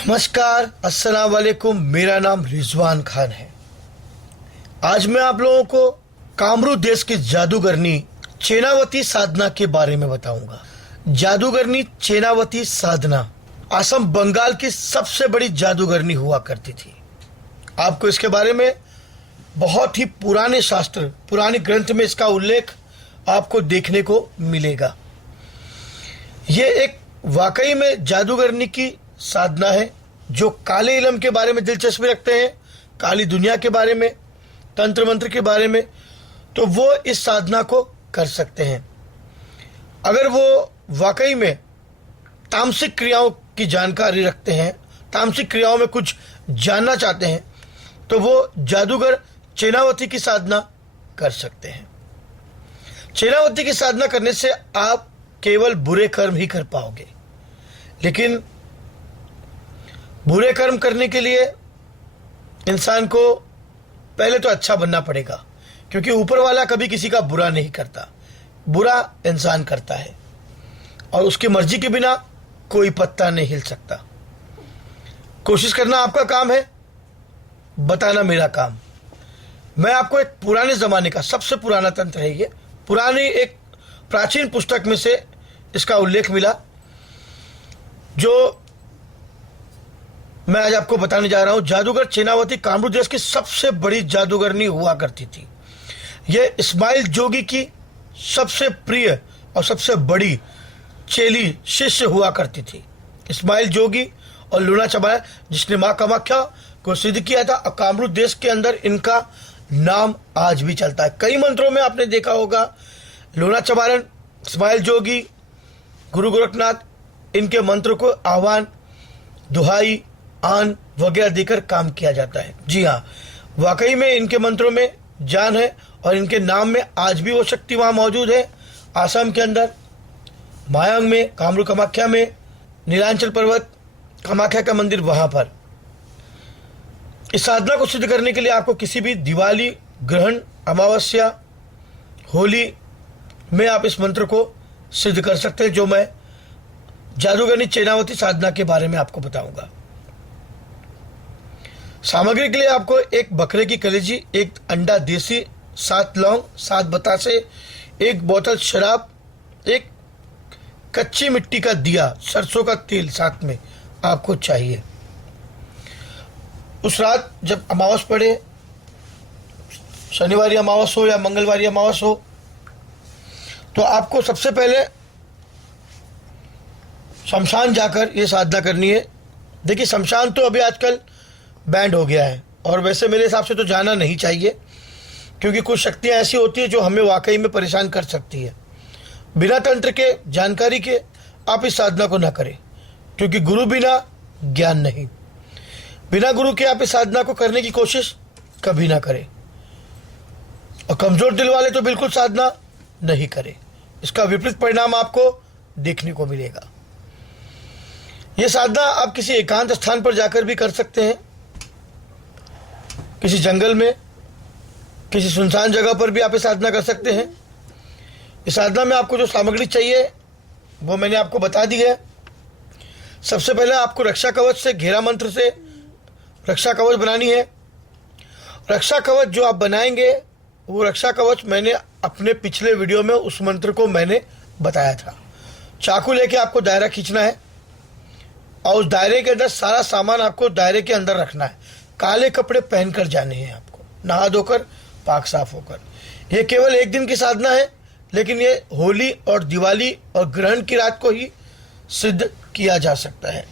नमस्कार, अस्सलाम वालेकुम। मेरा नाम रिजवान खान है। आज मैं आप लोगों को कामरू देश की जादूगरनी चेनावती साधना के बारे में बताऊंगा। जादूगरनी चेनावती साधना असम बंगाल की सबसे बड़ी जादूगरनी हुआ करती थी। आपको इसके बारे में बहुत ही पुराने शास्त्र, पुराने ग्रंथ में इसका उल्लेख आपको देखने को मिलेगा। ये एक वाकई में जादूगरनी की साधना है जो काले इलम के बारे में दिलचस्पी रखते हैं, काली दुनिया के बारे में, तंत्र मंत्र के बारे में, तो वो इस साधना को कर सकते हैं। अगर वो वाकई में तामसिक क्रियाओं की जानकारी रखते हैं, तामसिक क्रियाओं में कुछ जानना चाहते हैं, तो वो जादूगर चेनावती की साधना कर सकते हैं। चेनावती की साधना करने से आप केवल बुरे कर्म ही कर पाओगे, लेकिन बुरे कर्म करने के लिए इंसान को पहले तो अच्छा बनना पड़ेगा, क्योंकि ऊपर वाला कभी किसी का बुरा नहीं करता, बुरा इंसान करता है और उसकी मर्जी के बिना कोई पत्ता नहीं हिल सकता। कोशिश करना आपका काम है, बताना मेरा काम। मैं आपको एक पुराने ज़माने का सबसे पुराना तंत्र है, ये पुरानी एक प्राचीन पुस्तक में से इसका उल्लेख मिला, जो मैं आज आपको बताने जा रहा हूं। जादूगर चेनावती कामरू देश की सबसे बड़ी जादूगरनी हुआ करती थी। यह इस्माइल जोगी की सबसे प्रिय और सबसे बड़ी चेली शिष्य हुआ करती थी। इस्माइल जोगी और लूना चबाया, जिसने मां कामाख्या को सिद्ध किया था, और कामरू देश के अंदर इनका नाम आज भी चलता है। कई मंत्रों में आपने देखा होगा लूना चबारन, इस्माइल जोगी, गुरु गोरखनाथ, इनके मंत्र को आह्वान, दुहाई, आन वगैरह देकर काम किया जाता है। जी हाँ, वाकई में इनके मंत्रों में जान है और इनके नाम में आज भी वो शक्ति वहाँ मौजूद है। आसाम के अंदर मायांग में, कामरू कामाख्या में, नीलांचल पर्वत कामाख्या का मंदिर, वहाँ पर इस साधना को सिद्ध करने के लिए आपको किसी भी दिवाली, ग्रहण, अमावस्या, होली में आप इस मंत्र को सिद्ध कर सकते हैं, जो मैं जादूगरनी चेनावती साधना के बारे में आपको बताऊंगा। सामग्री के लिए आपको एक बकरे की कलेजी, एक अंडा देसी, 7 लौंग, 7 बतासे, 1 बोतल शराब, एक कच्ची मिट्टी का दिया, सरसों का तेल साथ में आपको चाहिए। उस रात जब अमावस पड़े, शनिवारी अमावस हो या मंगलवारी अमावस हो, तो आपको सबसे पहले शमशान जाकर ये साधना करनी है। देखिए, शमशान तो अभी आजकल बैंड हो गया है, और वैसे मेरे हिसाब से तो जाना नहीं चाहिए, क्योंकि कुछ शक्तियाँ ऐसी होती है जो हमें वाकई में परेशान कर सकती है। बिना तंत्र के, जानकारी के आप इस साधना को ना करें, क्योंकि गुरु बिना ज्ञान नहीं। बिना गुरु के आप इस साधना को करने की कोशिश कभी ना करें, और कमजोर दिल वाले तो बिल्कुल साधना नहीं करें। इसका विपरीत परिणाम आपको देखने को मिलेगा। यह साधना आप किसी एकांत स्थान पर जाकर भी कर सकते हैं, किसी जंगल में, किसी सुनसान जगह पर भी आप इस साधना कर सकते हैं। इस साधना में आपको जो सामग्री चाहिए वो मैंने आपको बता दी है। सबसे पहले आपको रक्षा कवच से, घेरा मंत्र से रक्षा कवच बनानी है। रक्षा कवच जो आप बनाएंगे, वो रक्षा कवच मैंने अपने पिछले वीडियो में उस मंत्र को मैंने बताया था। चाकू लेके आपको दायरा खींचना है, और उस दायरे के अंदर सारा सामान आपको दायरे के अंदर रखना है। काले कपड़े पहनकर जाने हैं आपको, नहा धोकर, पाक साफ होकर। यह केवल एक दिन की साधना है, लेकिन ये होली और दिवाली और ग्रहण की रात को ही सिद्ध किया जा सकता है।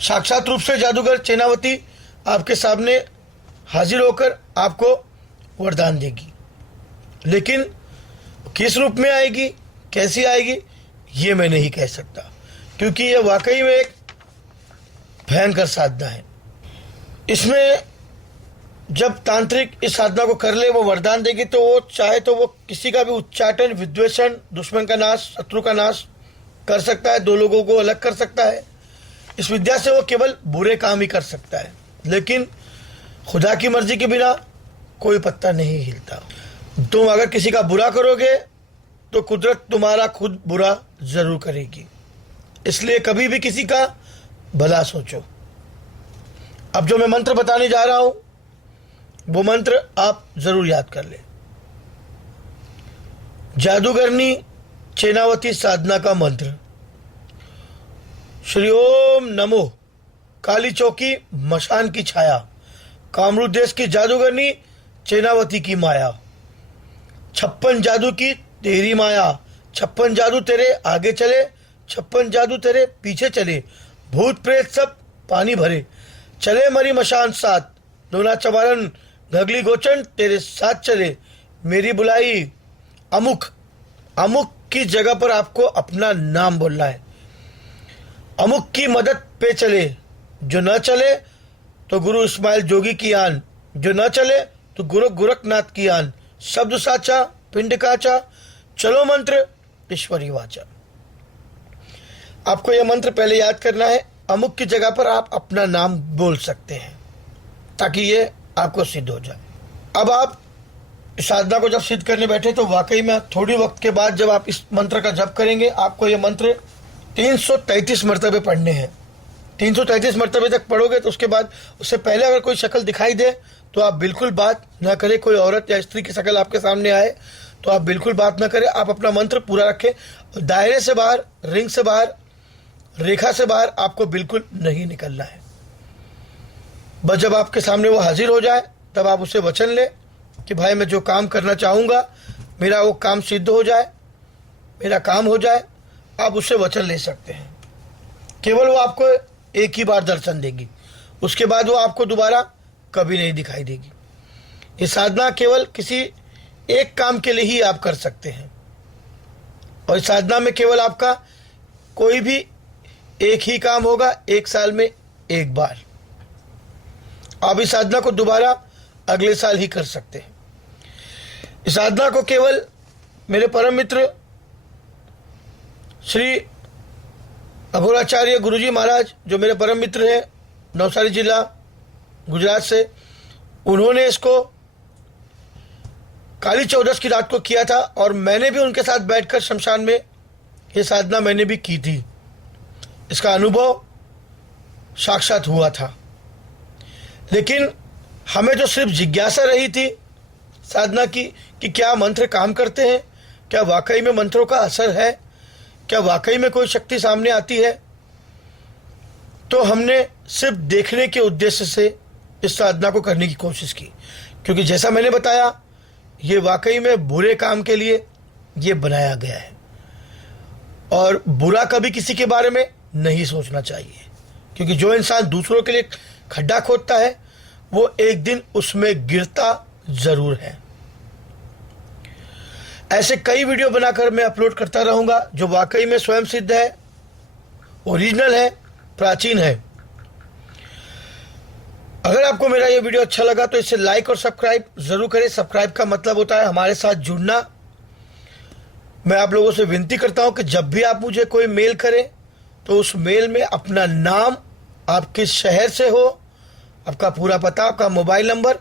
साक्षात रूप से जादूगर चेनावती आपके सामने हाजिर होकर आपको वरदान देगी, लेकिन किस रूप में आएगी, कैसी आएगी, ये मैं नहीं कह सकता, क्योंकि ये वाकई में एक भयंकर साधना है। इसमें जब तांत्रिक इस साधना को कर ले, वो वरदान देगी, तो वो चाहे तो वो किसी का भी उच्चाटन, विद्वेषण, दुश्मन का नाश, शत्रु का नाश कर सकता है, 2 लोगों को अलग कर सकता है। इस विद्या से वो केवल बुरे काम ही कर सकता है, लेकिन खुदा की मर्जी के बिना कोई पत्ता नहीं हिलता। तुम अगर किसी का बुरा करोगे तो कुदरत तुम्हारा खुद बुरा जरूर करेगी। इसलिए कभी भी किसी का भला सोचो। अब जो मैं मंत्र बताने जा रहा हूं वो मंत्र आप जरूर याद कर लें। जादूगरनी चेनावती साधना का मंत्र। श्री ओम नमो काली चौकी मशान की छाया, कामरूप देश की जादूगरनी चेनावती की माया। 56 जादू की तेरी माया, 56 जादू तेरे आगे चले, 56 जादू तेरे पीछे चले। भूत प्रेत सब पानी भरे, चले मरी मशान साथ। लोना चमारन घगली गोचन तेरे साथ चले। मेरी बुलाई अमुक, अमुक की जगह पर आपको अपना नाम बोलना है। अमुक की मदद पे चले, जो न चले तो गुरु इस्माइल जोगी की आन, जो न चले तो गुरु गोरखनाथ की आन। शब्द साचा पिंड काचा, चलो मंत्र ईश्वरी वाचा। आपको यह मंत्र पहले याद करना है। अमुक की जगह पर आप अपना नाम बोल सकते हैं ताकि ये आपको सिद्ध हो जाए। अब आप इस साधना को जब सिद्ध करने बैठे तो वाकई में थोड़ी वक्त के बाद जब आप इस मंत्र का जप करेंगे, आपको यह मंत्र 333 मरतबे पढ़ने हैं। 333 मरतबे तक पढ़ोगे तो उसके बाद, उससे पहले अगर कोई शक्ल दिखाई दे तो आप बिल्कुल बात ना करें। कोई औरत या स्त्री की शक्ल आपके सामने आए तो आप बिल्कुल बात ना करें। आप अपना मंत्र पूरा रखें। दायरे से बाहर, रिंग से बाहर, रेखा से बाहर आपको बिल्कुल नहीं निकलना है। बस जब आपके सामने वो हाजिर हो जाए तब आप उससे वचन लें कि भाई मैं जो काम करना चाहूँगा मेरा वो काम सिद्ध हो जाए, मेरा काम हो जाए। आप उससे वचन ले सकते हैं। केवल वो आपको एक ही बार दर्शन देगी, उसके बाद वो आपको दोबारा कभी नहीं दिखाई देगी। ये साधना केवल किसी एक काम के लिए ही आप कर सकते हैं और इस साधना में केवल आपका कोई भी एक ही काम होगा, 1 साल में एक बार। आप इस साधना को दोबारा अगले साल ही कर सकते हैं। इस साधना को केवल मेरे परम मित्र श्री अघोराचार्य गुरुजी महाराज, जो मेरे परम मित्र हैं, नवसारी जिला गुजरात से, उन्होंने इसको काली चौदस की रात को किया था और मैंने भी उनके साथ बैठकर शमशान में ये साधना मैंने भी की थी। इसका अनुभव साक्षात हुआ था। लेकिन हमें तो सिर्फ जिज्ञासा रही थी साधना की कि क्या मंत्र काम करते हैं, क्या वाकई में मंत्रों का असर है, क्या वाकई में कोई शक्ति सामने आती है। तो हमने सिर्फ देखने के उद्देश्य से इस साधना को करने की कोशिश की, क्योंकि जैसा मैंने बताया ये वाकई में बुरे काम के लिए ये बनाया गया है और बुरा कभी किसी के बारे में नहीं सोचना चाहिए, क्योंकि जो इंसान दूसरों के लिए खड्डा खोदता है वो एक दिन उसमें गिरता जरूर है। ऐसे कई वीडियो बनाकर मैं अपलोड करता रहूंगा जो वाकई में स्वयं सिद्ध है, ओरिजिनल है, प्राचीन है। अगर आपको मेरा ये वीडियो अच्छा लगा तो इसे लाइक और सब्सक्राइब जरूर करें। सब्सक्राइब का मतलब होता है हमारे साथ जुड़ना। मैं आप लोगों से विनती करता हूं कि जब भी आप मुझे कोई मेल करें तो उस मेल में अपना नाम, आप किस शहर से हो, आपका पूरा पता, आपका मोबाइल नंबर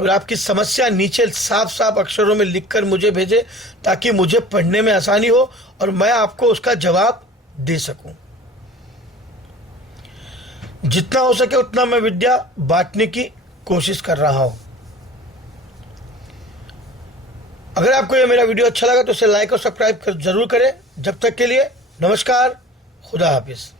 और आपकी समस्या नीचे साफ साफ अक्षरों में लिखकर मुझे भेजें ताकि मुझे पढ़ने में आसानी हो और मैं आपको उसका जवाब दे सकूं। जितना हो सके उतना मैं विद्या बांटने की कोशिश कर रहा हूं। अगर आपको यह मेरा वीडियो अच्छा लगा तो इसे लाइक और सब्सक्राइब जरूर करें। जब तक के लिए नमस्कार, खुदा हाफिज।